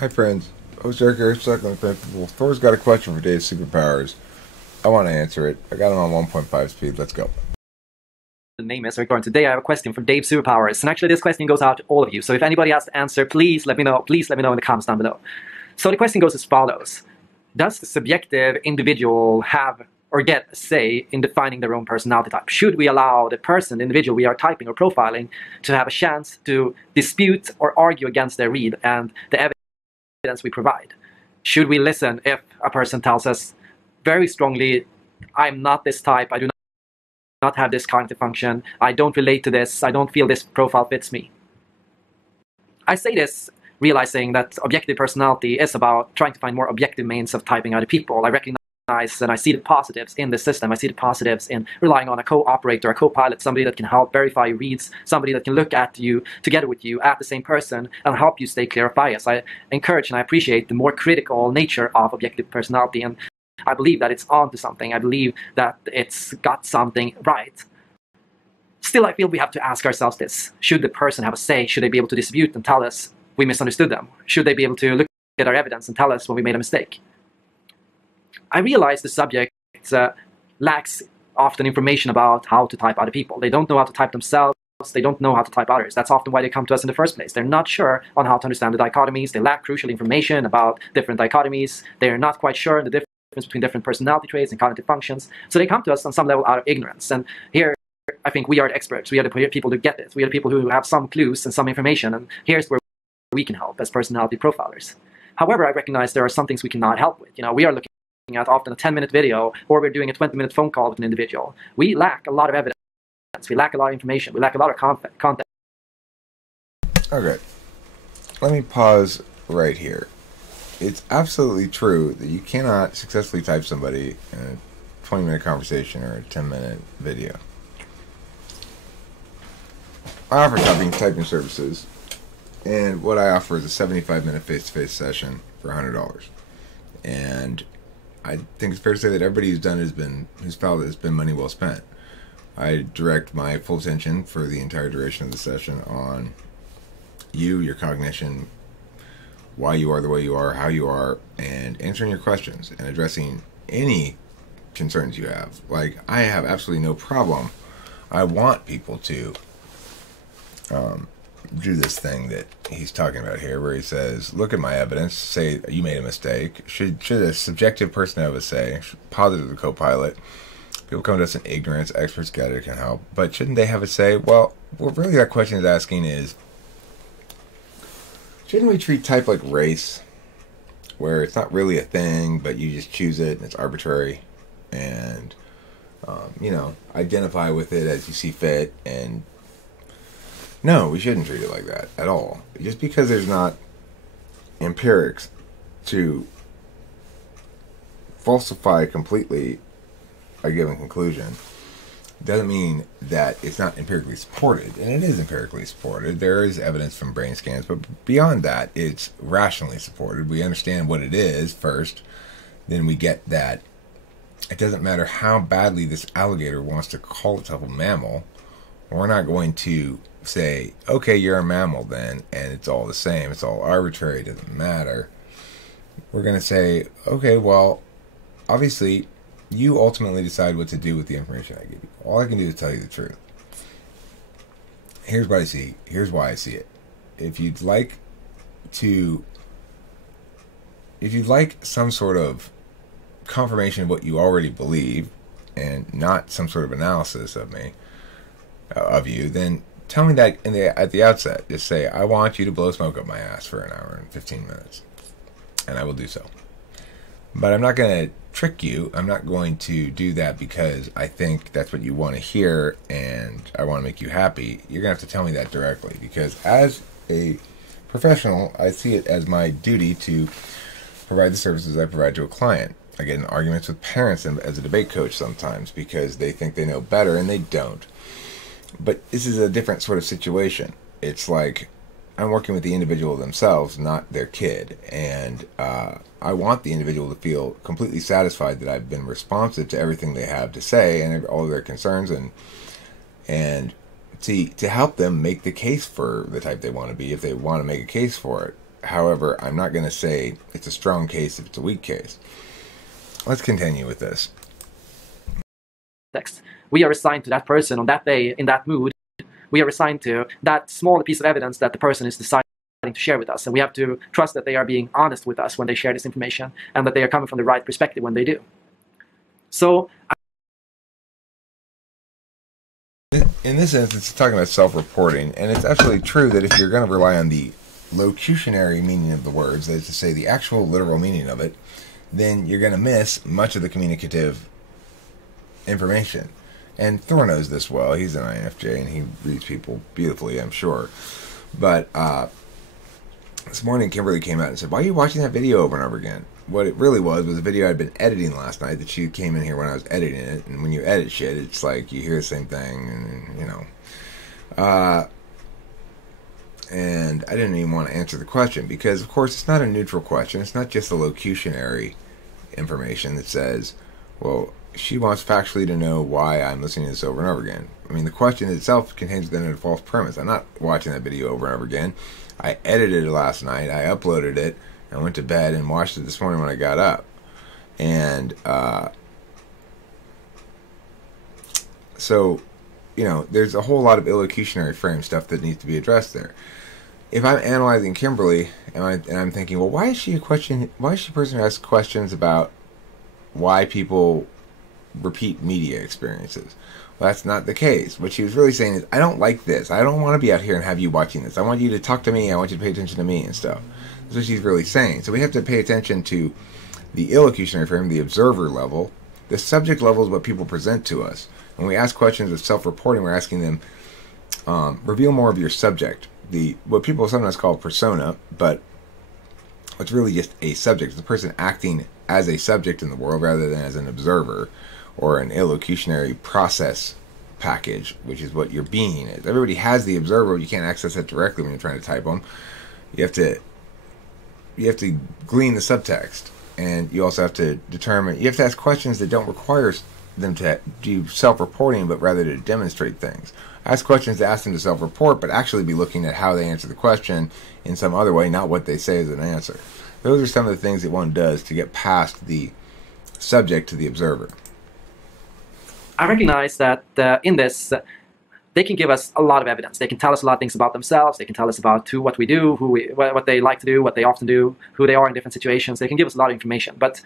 Hi friends, host Eric here, Cycling People. Thor's got a question for Dave's superpowers. I want to answer it. I got him on 1.5 speed. Let's go. The name is Rick. Today I have a question for Dave Superpowers, and actually this question goes out to all of you. So if anybody has to answer, please let me know. Please let me know in the comments down below. So the question goes as follows: does the subjective individual have or get a say in defining their own personality type? Should we allow the person, the individual we are typing or profiling, to have a chance to dispute or argue against their read and the evidence we provide? Should we listen if a person tells us very strongly, I'm not this type, I do not have this cognitive function, I don't relate to this, I don't feel this profile fits me? I say this realizing that objective personality is about trying to find more objective means of typing other people. I recognize and I see the positives in the system. I see the positives in relying on a co-operator, a co-pilot, somebody that can help verify your reads, somebody that can look at you together with you at the same person and help you stay clear of bias. I encourage and I appreciate the more critical nature of objective personality, and I believe that it's onto something. I believe that it's got something right. Still, I feel we have to ask ourselves this: should the person have a say? Should they be able to dispute and tell us we misunderstood them? Should they be able to look at our evidence and tell us when we made a mistake? I realize the subject lacks often information about how to type other people. They don't know how to type themselves. They don't know how to type others. That's often why they come to us in the first place. They're not sure on how to understand the dichotomies. They lack crucial information about different dichotomies. They're not quite sure the difference between different personality traits and cognitive functions. So they come to us on some level out of ignorance. And here, I think we are the experts. We are the people who get it. We are the people who have some clues and some information. And here's where we can help as personality profilers. However, I recognize there are some things we cannot help with. We are looking at often a 10-minute video, or we're doing a 20-minute phone call with an individual. We lack a lot of evidence. We lack a lot of information. We lack a lot of content. Okay, let me pause right here. It's absolutely true that you cannot successfully type somebody in a 20-minute conversation or a 10-minute video. I offer typing services, and what I offer is a 75-minute face-to-face session for $100. And I think it's fair to say that everybody who's done it who's felt it has been money well spent. I direct my full attention for the entire duration of the session on you, your cognition, why you are the way you are, how you are, and answering your questions and addressing any concerns you have. Like, I have absolutely no problem. I want people to do this thing that he's talking about here, where he says, look at my evidence, say you made a mistake. Should a subjective person have a say? Positive the co-pilot. People come to us in ignorance, experts get it, can help, but shouldn't they have a say? Well, what really that question is asking is, shouldn't we treat type like race, where it's not really a thing, but you just choose it and it's arbitrary, and identify with it as you see fit? And no, we shouldn't treat it like that at all. Just because there's not empirics to falsify completely a given conclusion doesn't mean that it's not empirically supported. And it is empirically supported. There is evidence from brain scans, but beyond that, it's rationally supported. We understand what it is first, then we get that it doesn't matter how badly this alligator wants to call itself a mammal. We're not going to say, okay, you're a mammal then, and it's all the same, it's all arbitrary, it doesn't matter. We're going to say, okay, well, obviously, you ultimately decide what to do with the information I give you. All I can do is tell you the truth. Here's what I see. Here's why I see it. If you'd like some sort of confirmation of what you already believe, and not some sort of analysis of you, then tell me that at the outset. Just say, I want you to blow smoke up my ass for an hour and 15 minutes. And I will do so. But I'm not going to trick you. I'm not going to do that because I think that's what you want to hear and I want to make you happy. You're going to have to tell me that directly, because as a professional, I see it as my duty to provide the services I provide to a client. I get in arguments with parents as a debate coach sometimes because they think they know better and they don't. But this is a different sort of situation. It's like I'm working with the individual themselves, not their kid. And I want the individual to feel completely satisfied that I've been responsive to everything they have to say and all of their concerns, and to help them make the case for the type they want to be, if they want to make a case for it. However, I'm not going to say it's a strong case if it's a weak case. Let's continue with this. Text. We are assigned to that person on that day, in that mood. We are assigned to that small piece of evidence that the person is deciding to share with us. And we have to trust that they are being honest with us when they share this information and that they are coming from the right perspective when they do. So, in this instance, it's talking about self-reporting, and it's absolutely true that if you're going to rely on the locutionary meaning of the words, that is to say the actual literal meaning of it, then you're going to miss much of the communicative information. And Thor knows this well. He's an INFJ, and he reads people beautifully, I'm sure. But this morning, Kimberly came out and said, "Why are you watching that video over and over again?" What it really was a video I'd been editing last night that she came in here when I was editing it. And when you edit shit, it's like you hear the same thing, and, you know. And I didn't even want to answer the question because, of course, it's not a neutral question. It's not just the locutionary information that says, well, she wants factually to know why I'm listening to this over and over again. I mean, the question itself contains then a false premise. I'm not watching that video over and over again. I edited it last night. I uploaded it. I went to bed and watched it this morning when I got up. And so, you know, there's a whole lot of illocutionary frame stuff that needs to be addressed there. If I'm analyzing Kimberly and I'm thinking, well, why is she a person who asks questions about why people repeat media experiences? Well, that's not the case. What she was really saying is, I don't like this. I don't want to be out here and have you watching this. I want you to talk to me. I want you to pay attention to me and stuff. That's what she's really saying. So we have to pay attention to the illocutionary frame, the observer level. The subject level is what people present to us. When we ask questions of self-reporting, we're asking them, reveal more of your subject. What people sometimes call persona, but it's really just a subject. It's the person acting as a subject in the world rather than as an observer or an illocutionary process package, which is what your being is. Everybody has the observer, but you can't access it directly when you're trying to type them. You have to glean the subtext, and you also have to determine. You have to ask questions that don't require them to do self-reporting, but rather to demonstrate things. Ask questions to ask them to self-report, but actually be looking at how they answer the question in some other way, not what they say as an answer. Those are some of the things that one does to get past the subject to the observer. I recognize that in this, they can give us a lot of evidence. They can tell us a lot of things about themselves. They can tell us about what we do, what they like to do, what they often do, who they are in different situations. They can give us a lot of information. But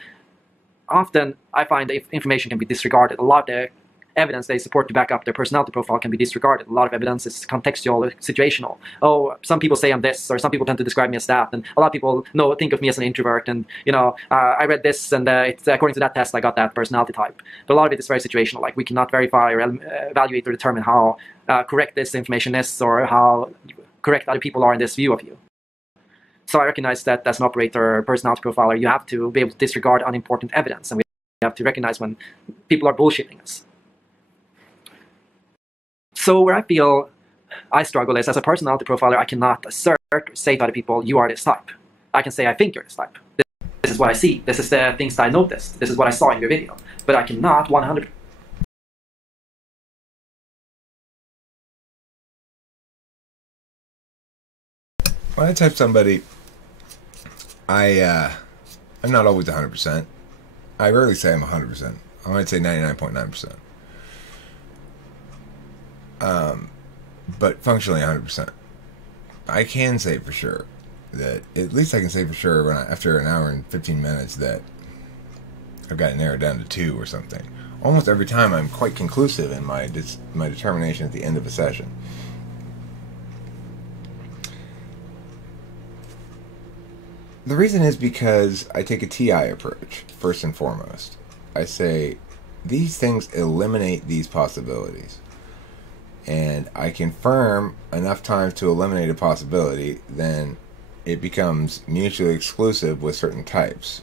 often, I find information can be disregarded. A lot of the evidence they support to back up their personality profile can be disregarded. A lot of evidence is contextual, situational. Oh, some people say I'm this, or some people tend to describe me as that, and a lot of people think of me as an introvert, and I read this, and it's according to that test I got that personality type. But a lot of it is very situational. Like, we cannot verify or evaluate or determine how correct this information is, or how correct other people are in this view of you. So I recognize that as an operator or personality profiler, you have to be able to disregard unimportant evidence, and we have to recognize when people are bullshitting us. So where I feel I struggle is, as a personality profiler, I cannot assert or say to other people, you are this type. I can say, I think you're this type. This is what I see. This is the things that I noticed. This is what I saw in your video. But I cannot 100%. When I type somebody, I'm not always 100%. I rarely say I'm 100%. I might say 99.9%. But functionally 100%. I can say for sure that, at least I can say for sure after an hour and 15 minutes that I've got it narrowed down to 2 or something. Almost every time I'm quite conclusive in my determination at the end of a session. The reason is because I take a TI approach, first and foremost. I say, these things eliminate these possibilities. And I confirm enough times to eliminate a possibility, then it becomes mutually exclusive with certain types.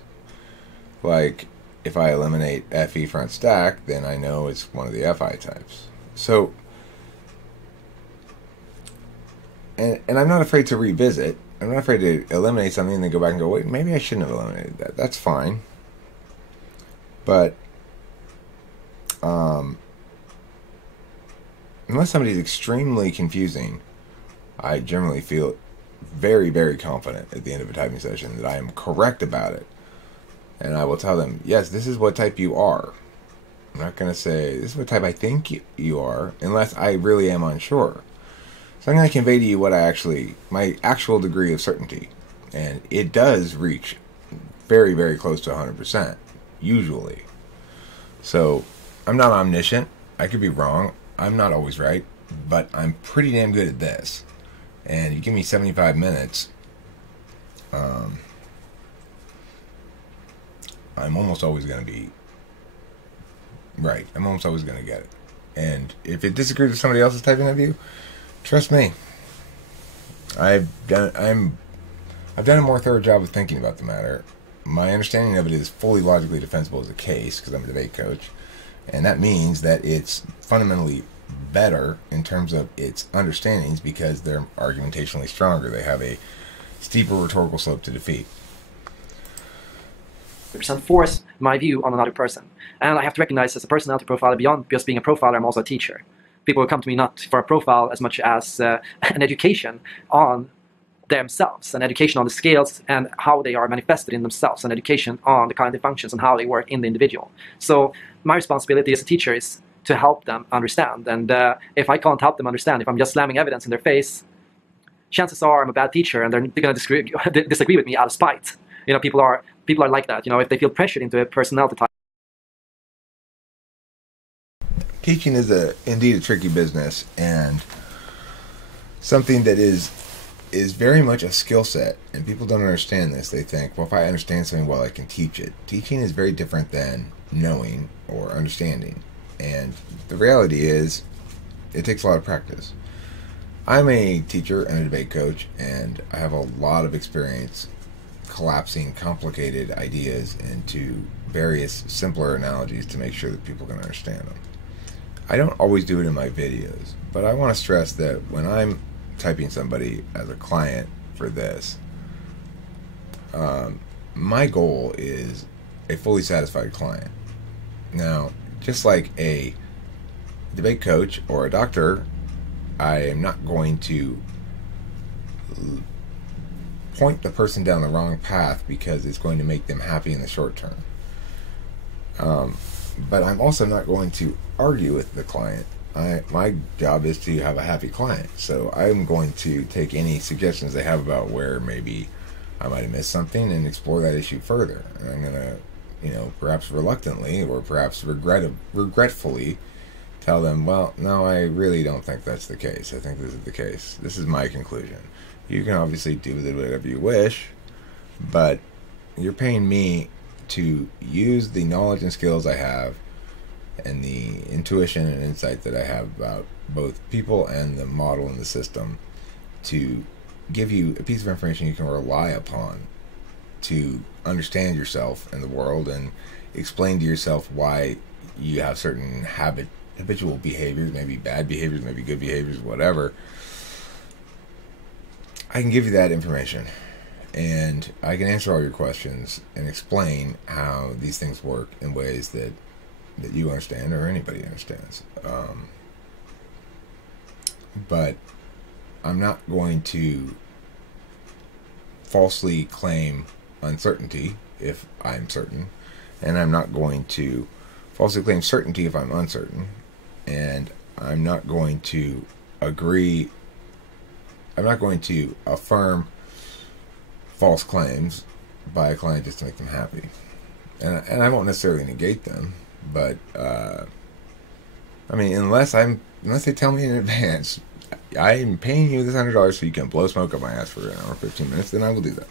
Like, if I eliminate FE front stack, then I know it's one of the FI types. So, and I'm not afraid to revisit. I'm not afraid to eliminate something and then go back and go, wait, maybe I shouldn't have eliminated that. That's fine. But, unless somebody's extremely confusing, I generally feel very, very confident at the end of a typing session that I am correct about it. And I will tell them, yes, this is what type you are. I'm not going to say, this is what type I think you are, unless I really am unsure. So I'm going to convey to you what my actual degree of certainty. And it does reach very, very close to 100%, usually. So I'm not omniscient. I could be wrong. I'm not always right. But I'm pretty damn good at this. And you give me 75 minutes, I'm almost always going to be right. I'm almost always going to get it. And if it disagrees with somebody else's typing of you, trust me, I've done a more thorough job of thinking about the matter. My understanding of it is fully logically defensible as a case, because I'm a debate coach, and that means that it's fundamentally better in terms of its understandings because they're argumentationally stronger. They have a steeper rhetorical slope to defeat. Force my view on another person. And I have to recognize as a personality profiler, beyond just being a profiler, I'm also a teacher. People will come to me not for a profile as much as an education on themselves, an education on the scales and how they are manifested in themselves, an education on the cognitive functions and how they work in the individual. So my responsibility as a teacher is to help them understand. And if I can't help them understand, if I'm just slamming evidence in their face, chances are I'm a bad teacher and they're going to disagree with me out of spite. You know, people are like that. You know, if they feel pressured into a personality type. Teaching is indeed a tricky business, and something that is very much a skill set, and people don't understand this. They think, well, if I understand something well, I can teach it. Teaching is very different than knowing or understanding, and the reality is it takes a lot of practice. I'm a teacher and a debate coach, and I have a lot of experience collapsing complicated ideas into various simpler analogies to make sure that people can understand them. I don't always do it in my videos, but I want to stress that when I'm typing somebody as a client for this, my goal is a fully satisfied client. Now, just like a debate coach or a doctor, I am not going to point the person down the wrong path because it's going to make them happy in the short term. But I'm also not going to argue with the client. My job is to have a happy client. So I'm going to take any suggestions they have about where maybe I might have missed something and explore that issue further. And I'm going to, perhaps reluctantly or perhaps regretfully tell them, well, no, I really don't think that's the case. I think this is the case. This is my conclusion. You can obviously do with it whatever you wish, but you're paying me to use the knowledge and skills I have and the intuition and insight that I have about both people and the model and the system to give you a piece of information you can rely upon to understand yourself and the world and explain to yourself why you have certain habitual behaviors, maybe bad behaviors, maybe good behaviors, whatever. I can give you that information, and I can answer all your questions and explain how these things work in ways that you understand or anybody understands. But I'm not going to falsely claim uncertainty if I'm certain, and I'm not going to falsely claim certainty if I'm uncertain, and I'm not going to affirm false claims by a client just to make them happy. And I won't necessarily negate them, but unless they tell me in advance, I'm paying you this $100 so you can blow smoke up my ass for an hour, 15 minutes, then I will do that.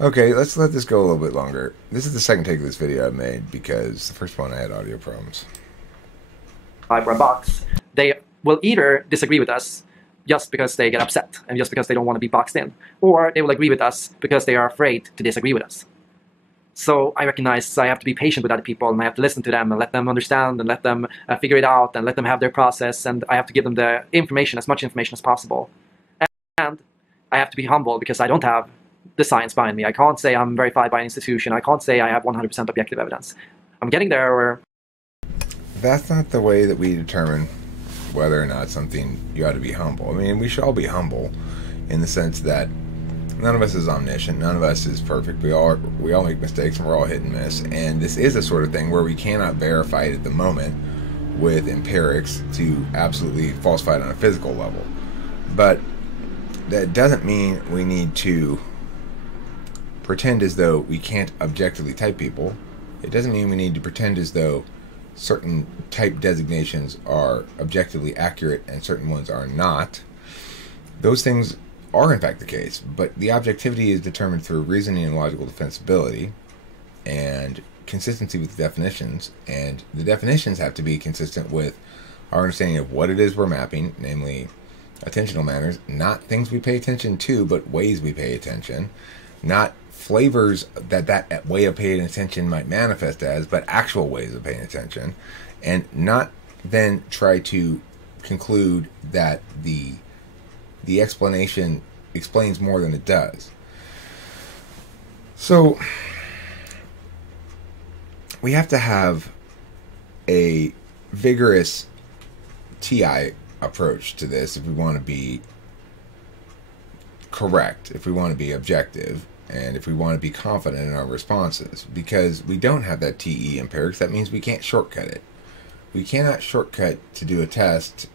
Okay, let's let this go a little bit longer. This is the second take of this video I've made because the first one I had audio problems. For a box, they will either disagree with us just because they get upset and just because they don't want to be boxed in, or they will agree with us because they are afraid to disagree with us. So I recognize I have to be patient with other people, and I have to listen to them and let them understand and let them figure it out and let them have their process, and I have to give them the information, as much information as possible. And I have to be humble because I don't have the science behind me. I can't say I'm verified by an institution. I can't say I have 100% objective evidence. I'm getting there. Or that's not the way that we determine whether or not something you ought to be humble. I mean, we should all be humble in the sense that none of us is omniscient, none of us is perfect. We all make mistakes, and we're all hit and miss. And this is a sort of thing where we cannot verify it at the moment with empirics to absolutely falsify it on a physical level. But that doesn't mean we need to pretend as though we can't objectively type people. It doesn't mean we need to pretend as though certain type designations are objectively accurate and certain ones are not. Those things are in fact the case, but the objectivity is determined through reasoning and logical defensibility and consistency with the definitions, and the definitions have to be consistent with our understanding of what it is we're mapping, namely attentional manners, not things we pay attention to, but ways we pay attention, not flavors that way of paying attention might manifest as, but actual ways of paying attention, and not then try to conclude that the explanation explains more than it does. So we have to have a vigorous TI approach to this if we want to be correct, if we want to be objective, and if we want to be confident in our responses. Because we don't have that TE empirics, that means we can't shortcut it. We cannot shortcut to do a test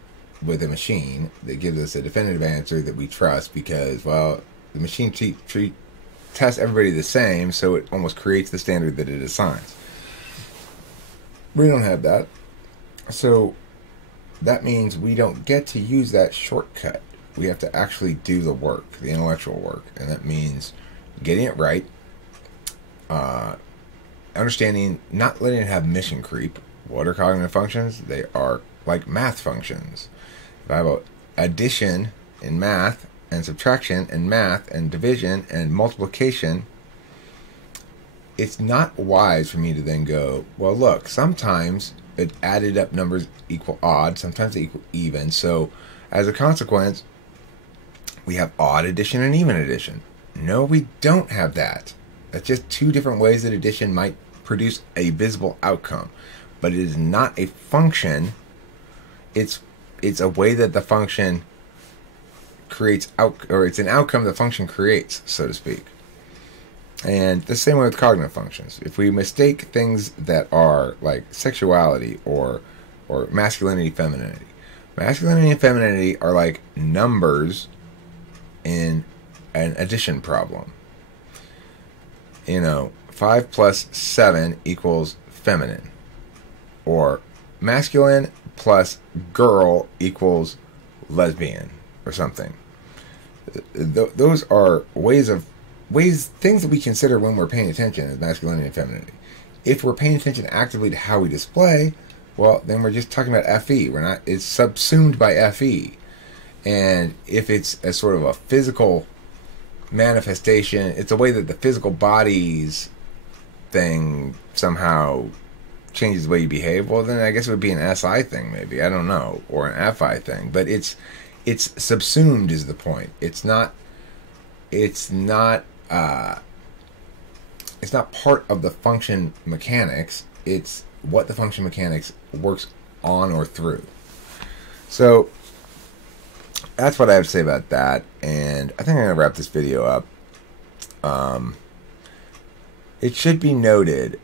with a machine that gives us a definitive answer that we trust, because, well, the machine tests everybody the same, so it almost creates the standard that it assigns. We don't have that. So that means we don't get to use that shortcut. We have to actually do the work, the intellectual work, and that means getting it right, understanding, not letting it have mission creep. What are cognitive functions? They are like math functions. If I have addition in math, and subtraction in math, and division and multiplication, it's not wise for me to then go, well, look, sometimes it added up numbers equal odd, sometimes they equal even. So as a consequence, we have odd addition and even addition. No, we don't have that. That's just two different ways that addition might produce a visible outcome. But it is not a function. It's a way that the function creates it's an outcome the function creates, so to speak. And the same way with cognitive functions. If we mistake things that are like sexuality or masculinity, femininity. Masculinity and femininity are like numbers in an addition problem. 5 plus 7 equals feminine. Or masculine plus girl equals lesbian or something. Those are things that we consider when we're paying attention as masculinity and femininity. If we're paying attention actively to how we display, well, then we're just talking about FE. It's subsumed by FE. And if it's a sort of a physical manifestation, it's a way that the physical body's thing somehow changes the way you behave, well, then I guess it would be an SI thing, maybe. I don't know. Or an FI thing. But it's subsumed is the point. It's not part of the function mechanics. It's what the function mechanics works on or through. So that's what I have to say about that, and I think I'm going to wrap this video up. It should be noted,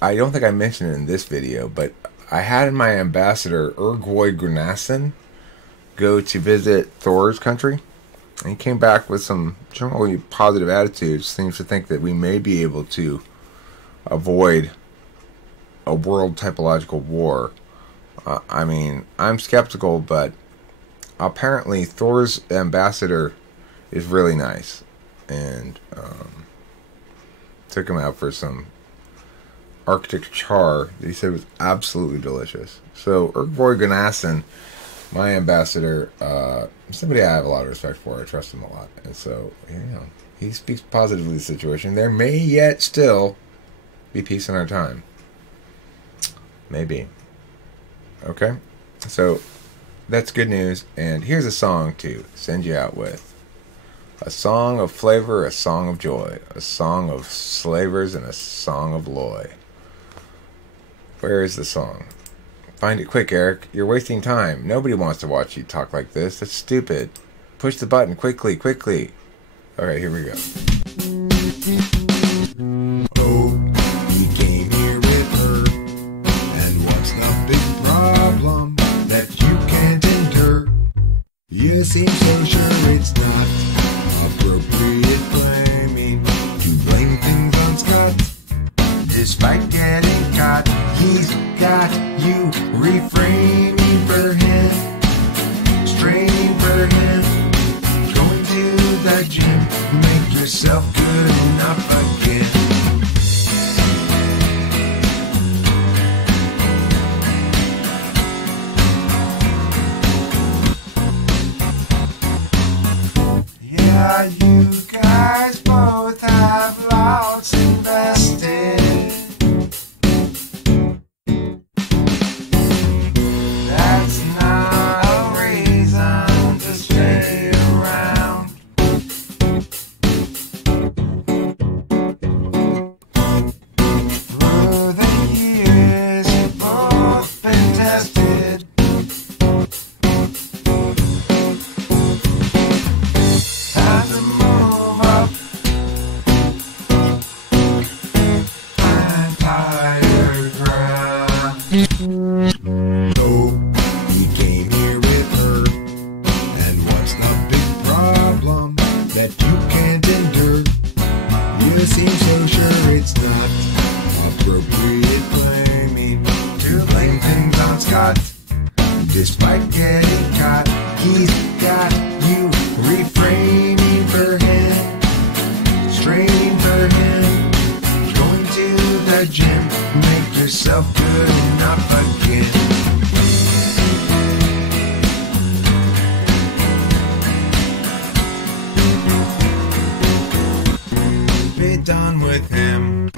I don't think I mentioned it in this video, but I had my ambassador, Ergoy Gunasan, go to visit Thor's country. And he came back with some generally positive attitudes. Seems to think that we may be able to avoid a world typological war. I mean, I'm skeptical, but apparently Thor's ambassador is really nice. And took him out for some Arctic char that he said was absolutely delicious. So Ergoy Gunasan, my ambassador, somebody I have a lot of respect for. I trust him a lot. And so, he speaks positively of the situation. There may yet still be peace in our time. Maybe. Okay? So, that's good news. And here's a song to send you out with. A song of flavor, a song of joy. A song of slavers, and a song of loy. Where is the song? Find it quick, Eric. You're wasting time. Nobody wants to watch you talk like this. That's stupid. Push the button quickly, quickly. Alright, here we go. Oh, he came here with her. And what's the big problem that you can't endure? You seem so sure it's not appropriate blaming to blame things on Scott. Despite getting caught, he's got you reframing for him, straining for him, going to the gym, make yourself good enough again. Yeah, you guys both have lots invested. That's not a reason to stay around. Through the years, you've both been tested. Time to move up. Find higher ground. So he came here with her. And what's the big problem that you can't endure? You seem so sure it's not appropriate blaming to blame things on Scott. Despite getting caught, he's got you reframing for him, straining for him, going to the gym, make yourself good enough again. Be done with him.